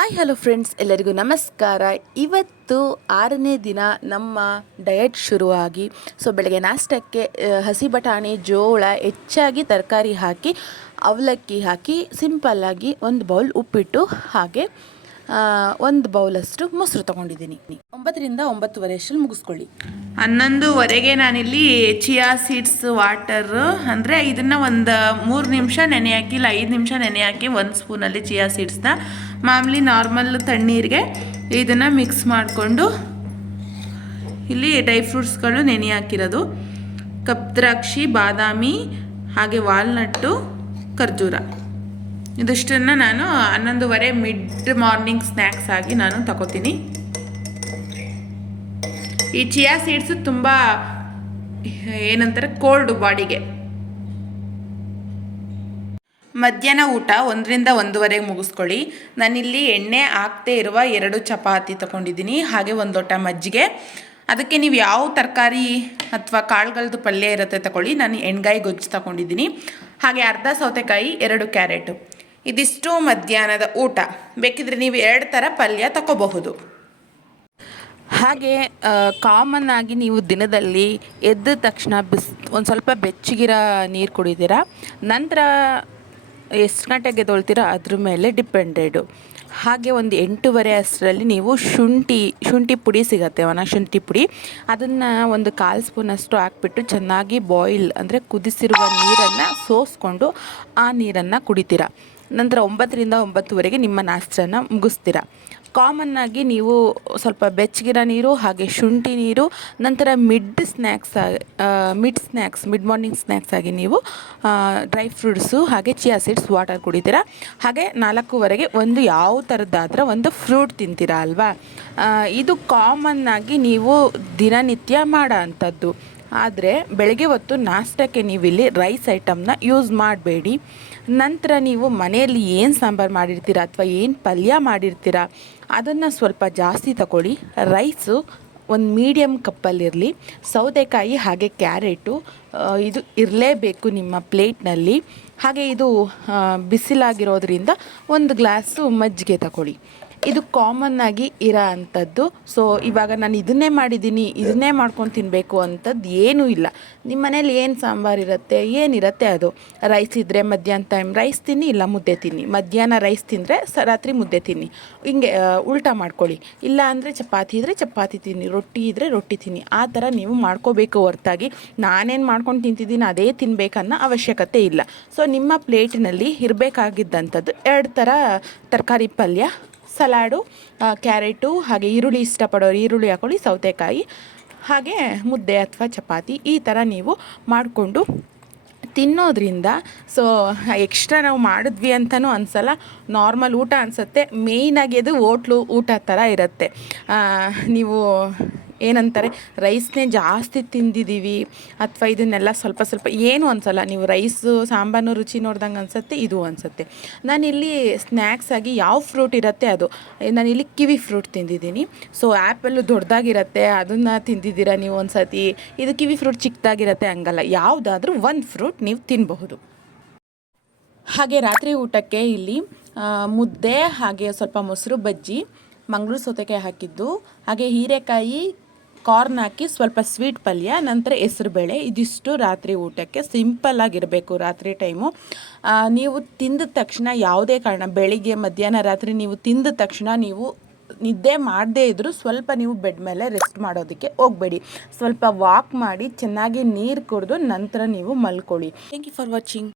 Hi hello friends, ಎಲ್ಲರಿಗೂ ನಮಸ್ಕಾರ. ಇವತ್ತು 6ನೇ ದಿನ ನಮ್ಮ ಡಯಟ್ ಶುರುವಾಗಿ. ಬೆಳಗ್ಗೆ ನಾಷ್ಟಕ್ಕೆ ಹಸಿ ಬಟಾಣಿ, ಜೋಳ, ಹೆಚ್ಚಾಗಿ ತರಕಾರಿ ಹಾಕಿ, ಅವಲಕ್ಕಿ ಹಾಕಿ ಸಿಂಪಲ್ಲಾಗಿ ಒಂದು ಬೌಲ್ ಉಪ್ಪಿಟ್ಟು, ಹಾಗೆ ಒಂದು ಬೌಲಷ್ಟು ಮೊಸರು ತೊಗೊಂಡಿದ್ದೀನಿ. 9ರಿಂದ 9:30 ಅಷ್ಟರಲ್ಲಿ ಮುಗಿಸ್ಕೊಳ್ಳಿ. 11:15 ನಾನಿಲ್ಲಿ ಚಿಯಾ ಸೀಡ್ಸ್ ವಾಟರ್ ಅಂದರೆ ಇದನ್ನು ಒಂದು 3 ನಿಮಿಷ ನೆನೆ ಹಾಕಿ, ಇಲ್ಲ 5 ನಿಮಿಷ ನೆನೆ ಹಾಕಿ, 1 ಸ್ಪೂನಲ್ಲಿ ಚಿಯಾ ಸೀಡ್ಸ್ನ ಮಾಮೂಲಿ ನಾರ್ಮಲ್ ತಣ್ಣೀರಿಗೆ ಇದನ್ನು ಮಿಕ್ಸ್ ಮಾಡಿಕೊಂಡು, ಇಲ್ಲಿ ಡ್ರೈ ಫ್ರೂಟ್ಸ್ಗಳು ನೆನೆ ಹಾಕಿರೋದು ಕಪ್ ದ್ರಾಕ್ಷಿ, ಬಾದಾಮಿ, ಹಾಗೆ ವಾಲ್ನಟ್ಟು, ಖರ್ಜೂರ, ಇದಿಷ್ಟನ್ನು ನಾನು 11:30 ಮಿಡ್ ಮಾರ್ನಿಂಗ್ ಸ್ನ್ಯಾಕ್ಸ್ ಆಗಿ ನಾನು ತಗೋತೀನಿ. ಈ ಚಿಯಾ ಸೀಡ್ಸು ತುಂಬ ಏನಂತಾರೆ ಕೋಲ್ಡ್ ಬಾಡಿಗೆ. ಮಧ್ಯಾಹ್ನ ಊಟ 1ರಿಂದ 1:30 ಮುಗಿಸ್ಕೊಳ್ಳಿ. ನಾನಿಲ್ಲಿ ಎಣ್ಣೆ ಹಾಕದೇ ಇರುವ 2 ಚಪಾತಿ ತೊಗೊಂಡಿದ್ದೀನಿ, ಹಾಗೆ 1 ಲೋಟ ಮಜ್ಜಿಗೆ. ಅದಕ್ಕೆ ನೀವು ಯಾವ ತರಕಾರಿ ಅಥವಾ ಕಾಳುಗಳದ್ದು ಪಲ್ಯ ಇರುತ್ತೆ ತಗೊಳ್ಳಿ. ನಾನು ಎಣ್ಗಾಯಿ ಗೊಜ್ಜು ತಗೊಂಡಿದ್ದೀನಿ, ಹಾಗೆ ಅರ್ಧ ಸೌತೆಕಾಯಿ, 2 ಕ್ಯಾರೆಟು. ಇದಿಷ್ಟು ಮಧ್ಯಾಹ್ನದ ಊಟ. ಬೇಕಿದ್ರೆ ನೀವು 2 ಥರ ಪಲ್ಯ ತಗೋಬಹುದು. ಹಾಗೆ ಕಾಮನ್ ಆಗಿ ನೀವು ದಿನದಲ್ಲಿ ಎದ್ದ ತಕ್ಷಣ ಒಂದು ಸ್ವಲ್ಪ ಬೆಚ್ಚಗಿರೋ ನೀರು ಕುಡಿತೀರಾ. ನಂತರ ಎಷ್ಟು ಗಂಟೆಗೆ ಎದ್ದೇಳ್ತೀರಾ ಅದ್ರ ಮೇಲೆ ಡಿಪೆಂಡೆಡು. ಹಾಗೆ ಒಂದು 8:30 ಅಷ್ಟರಲ್ಲಿ ನೀವು ಶುಂಠಿ ಪುಡಿ ಸಿಗುತ್ತೆ, ಒಣ ಶುಂಠಿ ಪುಡಿ. ಅದನ್ನು ಒಂದು 1/4 ಸ್ಪೂನಷ್ಟು ಹಾಕ್ಬಿಟ್ಟು ಚೆನ್ನಾಗಿ ಬಾಯ್ಲ್ ಅಂದರೆ ಕುದಿಸಿರುವ ನೀರನ್ನು ಸೋಸ್ಕೊಂಡು ಆ ನೀರನ್ನು ಕುಡಿತೀರಾ. ನಂತರ 9ರಿಂದ 9:30 ನಿಮ್ಮ ನಾಷ್ಟನ ಮುಗಿಸ್ತೀರಾ. ಕಾಮನ್ನಾಗಿ ನೀವು ಸ್ವಲ್ಪ ಬೆಚ್ಚಗಿರೋ ನೀರು, ಹಾಗೆ ಶುಂಠಿ ನೀರು, ನಂತರ ಮಿಡ್ ಮಾರ್ನಿಂಗ್ ಸ್ನ್ಯಾಕ್ಸ್ ಆಗಿ ನೀವು ಡ್ರೈ ಫ್ರೂಟ್ಸು ಹಾಗೆ ಚಿಯಾ ಸೀಡ್ಸ್ ವಾಟರ್ ಕುಡಿತೀರಾ. ಹಾಗೆ 4:15 ಒಂದು ಯಾವ ಥರದ್ದಾದ್ರೆ ಒಂದು ಫ್ರೂಟ್ ತಿಂತೀರಾ ಅಲ್ವಾ. ಇದು ಕಾಮನ್ನಾಗಿ ನೀವು ದಿನನಿತ್ಯ ಮಾಡೋ ಅಂಥದ್ದು. ಆದರೆ ಬೆಳಗ್ಗೆ ಹೊತ್ತು ನಾಷ್ಟಕ್ಕೆ ನೀವು ಇಲ್ಲಿ ರೈಸ್ ಐಟಮ್ನ ಯೂಸ್ ಮಾಡಬೇಡಿ. ನಂತರ ನೀವು ಮನೆಯಲ್ಲಿ ಏನು ಸಾಂಬಾರು ಮಾಡಿರ್ತೀರ ಅಥವಾ ಏನು ಪಲ್ಯ ಮಾಡಿರ್ತೀರ ಅದನ್ನು ಸ್ವಲ್ಪ ಜಾಸ್ತಿ ತಗೊಳ್ಳಿ. ರೈಸು ಒಂದು ಮೀಡಿಯಮ್ ಕಪ್ಪಲ್ಲಿರಲಿ. ಸೌತೆಕಾಯಿ ಹಾಗೆ ಕ್ಯಾರೆಟು ಇದು ಇರಲೇಬೇಕು ನಿಮ್ಮ ಪ್ಲೇಟ್ನಲ್ಲಿ. ಹಾಗೆ ಇದು ಬಿಸಿಲಾಗಿರೋದ್ರಿಂದ 1 ಗ್ಲಾಸು ಮಜ್ಜಿಗೆ ತಗೊಳ್ಳಿ. ಇದು ಕಾಮನ್ನಾಗಿ ಇರೋ ಅಂಥದ್ದು. ಇವಾಗ ನಾನು ಇದನ್ನೇ ಮಾಡಿದ್ದೀನಿ, ಇದನ್ನೇ ಮಾಡ್ಕೊಂಡು ತಿನ್ನಬೇಕು ಅಂಥದ್ದು ಏನೂ ಇಲ್ಲ. ನಿಮ್ಮ ಮನೇಲಿ ಏನು ಸಾಂಬಾರು ಇರುತ್ತೆ, ಏನಿರುತ್ತೆ ಅದು. ರೈಸ್ ಇದ್ದರೆ ಮಧ್ಯಾಹ್ನ ಟೈಮ್ ರೈಸ್ ತಿನ್ನಿ, ಇಲ್ಲ ಮುದ್ದೆ ತಿನ್ನಿ. ಮಧ್ಯಾಹ್ನ ರೈಸ್ ತಿಂದರೆ ರಾತ್ರಿ ಮುದ್ದೆ ತಿನ್ನಿ. ಹಿಂಗೆ ಉಲ್ಟಾ ಮಾಡ್ಕೊಳ್ಳಿ. ಇಲ್ಲ ಅಂದರೆ ಚಪಾತಿ ಇದ್ದರೆ ಚಪಾತಿ ತಿನ್ನಿ, ರೊಟ್ಟಿ ಇದ್ದರೆ ರೊಟ್ಟಿ ತಿನ್ನಿ. ಆ ಥರ ನೀವು ಮಾಡ್ಕೋಬೇಕು ಹೊರತಾಗಿ ನಾನೇನು ಮಾಡ್ಕೊಂಡು ತಿಂತಿದ್ದೀನಿ ಅದೇ ತಿನ್ನಬೇಕನ್ನೋ ಅವಶ್ಯಕತೆ ಇಲ್ಲ. ನಿಮ್ಮ ಪ್ಲೇಟಿನಲ್ಲಿ ಇರಬೇಕಾಗಿದ್ದಂಥದ್ದು 2 ಥರ ತರಕಾರಿ ಪಲ್ಯ, ಸಲಾಡು, ಕ್ಯಾರೆಟು, ಹಾಗೆ ಈರುಳ್ಳಿ ಇಷ್ಟಪಡೋರು ಈರುಳ್ಳಿ ಹಾಕೊಳ್ಳಿ, ಸೌತೆಕಾಯಿ, ಹಾಗೆ ಮುದ್ದೆ ಅಥವಾ ಚಪಾತಿ ಈ ಥರ ನೀವು ಮಾಡಿಕೊಂಡು ತಿನ್ನೋದ್ರಿಂದ ಎಕ್ಸ್ಟ್ರಾ ನಾವು ಮಾಡಿದ್ವಿ ಅಂತಲೂ ಅನಿಸಲ್ಲ, ನಾರ್ಮಲ್ ಊಟ ಅನಿಸುತ್ತೆ. ಮೇಯ್ನಾಗಿ ಅದು ಹೋಟ್ಲು ಊಟ ಥರ ಇರುತ್ತೆ. ನೀವು ಏನಂತಾರೆ ರೈಸ್ನೇ ಜಾಸ್ತಿ ತಿಂದಿದ್ದೀವಿ ಅಥವಾ ಇದನ್ನೆಲ್ಲ ಸ್ವಲ್ಪ ಏನು ಅನಿಸಲ್ಲ. ನೀವು ರೈಸು ಸಾಂಬಾರು ರುಚಿ ನೋಡ್ದಂಗೆ ಅನಿಸುತ್ತೆ, ಇದು ಅನಿಸುತ್ತೆ. ನಾನಿಲ್ಲಿ ಸ್ನ್ಯಾಕ್ಸ್ ಆಗಿ ಯಾವ ಫ್ರೂಟ್ ಇರುತ್ತೆ ಅದು, ನಾನಿಲ್ಲಿ ಕಿವಿ ಫ್ರೂಟ್ ತಿಂದಿದ್ದೀನಿ. ಆ್ಯಪಲ್ಲು ದೊಡ್ಡದಾಗಿರುತ್ತೆ, ಅದನ್ನು ತಿಂದಿದ್ದೀರಾ ನೀವು ಒಂದು ಸತಿ. ಇದು ಕಿವಿ ಫ್ರೂಟ್ ಚಿಕ್ಕದಾಗಿರುತ್ತೆ, ಹಂಗಲ್ಲ. ಯಾವುದಾದ್ರೂ 1 ಫ್ರೂಟ್ ನೀವು ತಿನ್ನಬಹುದು. ಹಾಗೆ ರಾತ್ರಿ ಊಟಕ್ಕೆ ಇಲ್ಲಿ ಮುದ್ದೆ, ಹಾಗೆ ಸ್ವಲ್ಪ ಮೊಸರು ಬಜ್ಜಿ, ಮಂಗಳೂರು ಸೌತೆಕಾಯಿ ಹಾಕಿದ್ದು, ಹಾಗೆ ಹೀರೆಕಾಯಿ, ಕಾರ್ನ್ ಹಾಕಿ ಸ್ವಲ್ಪ ಸ್ವೀಟ್ ಪಲ್ಯ, ನಂತರ ಹೆಸರುಬೇಳೆ. ಇದಿಷ್ಟು ರಾತ್ರಿ ಊಟಕ್ಕೆ ಸಿಂಪಲ್ಲಾಗಿರಬೇಕು. ರಾತ್ರಿ ಟೈಮು ನೀವು ತಿಂದ ತಕ್ಷಣ ಯಾವುದೇ ಕಾರಣ ಬೆಳಿಗ್ಗೆ ಮಧ್ಯಾಹ್ನ ರಾತ್ರಿ ನೀವು ತಿಂದ ತಕ್ಷಣ ನೀವು ನಿದ್ದೆ ಮಾಡದೇ ಇದ್ದರೂ ಸ್ವಲ್ಪ ನೀವು ಬೆಡ್ ಮೇಲೆ ರೆಸ್ಟ್ ಮಾಡೋದಕ್ಕೆ ಹೋಗಬೇಡಿ. ಸ್ವಲ್ಪ ವಾಕ್ ಮಾಡಿ, ಚೆನ್ನಾಗಿ ನೀರು ಕುಡಿದು ನಂತರ ನೀವು ಮಲ್ಕೊಳ್ಳಿ. Thank you for watching.